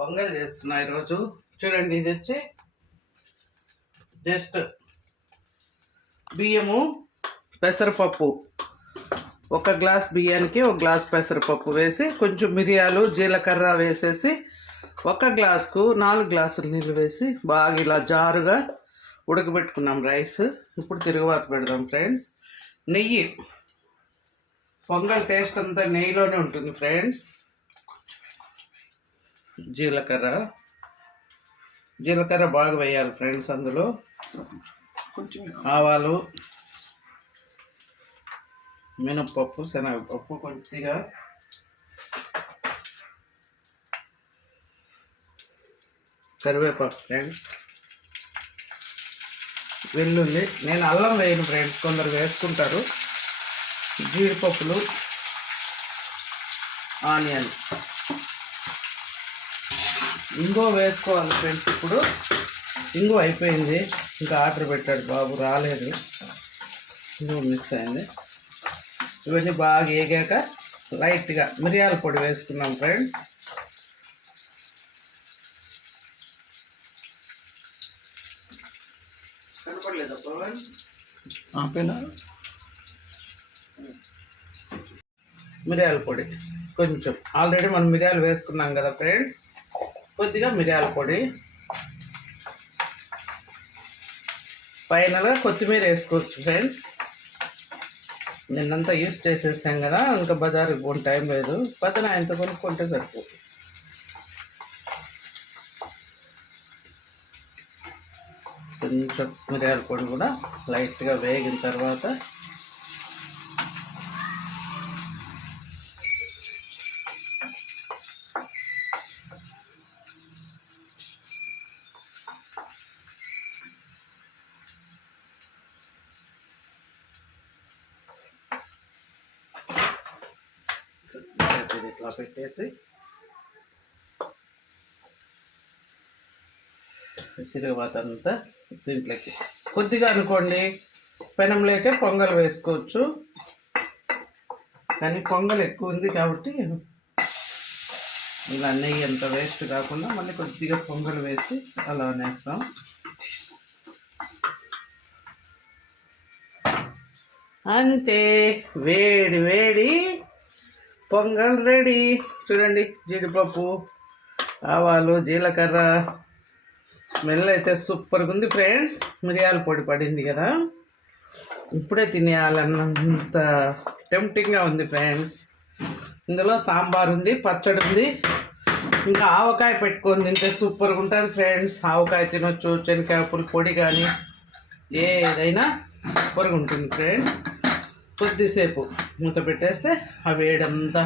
పొంగల్ చేస్తున్నా ఈరోజు. చూడండి, ఇది వచ్చి జస్ట్ బియ్యము, పెసరపప్పు. ఒక గ్లాస్ బియ్యానికి ఒక గ్లాస్ పెసరపప్పు వేసి కొంచెం మిరియాలు జీలకర్ర వేసేసి ఒక గ్లాసుకు 4 గ్లాసులు నీళ్ళు వేసి బాగా ఇలా జారుగా ఉడకబెట్టుకున్నాం రైస్. ఇప్పుడు తిరుగుబాటు పెడదాం ఫ్రెండ్స్. నెయ్యి, పొంగల్ టేస్ట్ అంతా నెయ్యిలోనే ఉంటుంది ఫ్రెండ్స్. జీలకర్ర బాగా వేయాలి ఫ్రెండ్స్. అందులో కొంచెం ఆవాలు, మినప్పప్పు, శనగపప్పు, కొద్దిగా కరివేపాకు ఫ్రెండ్స్, వెల్లుల్లి. నేను అల్లం వేయను ఫ్రెండ్స్, కొందరు వేసుకుంటారు. జీడిపప్పులు, ఆనియన్స్, ఇంగో వేసుకోవాలి ఫ్రెండ్స్. ఇప్పుడు ఇంగో అయిపోయింది, ఇంకా ఆర్డర్ పెట్టాడు బాబు, రాలేదు. ఇంగో మిస్ అయింది. ఇవన్నీ బాగా వేగాక లైట్గా మిరియాల పొడి వేసుకున్నాం ఫ్రెండ్స్. కనపడలేదు మిరియాల పొడి కొంచెం. ఆల్రెడీ మనం మిరియాలు వేసుకున్నాం కదా ఫ్రెండ్స్, కొద్దిగా మిరియాల పొడి. ఫైనల్గా కొత్తిమీర వేసుకోవచ్చు ఫ్రెండ్స్. నిన్నంతా యూజ్ చేసేసాం కదా, ఇంకా బజారుకి పోని టైం లేదు. పక్కన ఎంత కొనుక్కుంటే సరిపోతుంది. కొంచెం మిరియాల పొడి కూడా లైట్గా వేగిన తర్వాత ఇట్లా పెట్టేసి తిరుగుబాత అంతా దీంట్లోకి కొద్దిగా అనుకోండి, పెనంలోకే పొంగల్ వేసుకోవచ్చు. కానీ పొంగల్ ఎక్కువ ఉంది కాబట్టి ఇలా నెయ్యి అంత వేస్ట్ కాకుండా మళ్ళీ కొద్దిగా పొంగల్ వేసి అలా వేస్తాం. అంతే, వేడి వేడి పొంగల్ రెడీ. చూడండి, జీడిపప్పు, ఆవాలు, జీలకర్ర, స్మెల్ అయితే సూపర్గా ఉంది ఫ్రెండ్స్. మిరియాల పొడి పడింది కదా, ఇప్పుడే తినేయాలన్నంత టెంప్టింగ్గా ఉంది ఫ్రెండ్స్. ఇందులో సాంబార్ ఉంది, పచ్చడి ఉంది, ఇంకా ఆవకాయ పెట్టుకొని తింటే సూపర్గా ఉంటుంది ఫ్రెండ్స్. ఆవకాయ తినొచ్చు, శనగకాయ పొడి కానీ ఏదైనా సూపర్గా ఉంటుంది ఫ్రెండ్స్. కొద్దిసేపు మూత పెట్టేస్తే ఆ వేడంతా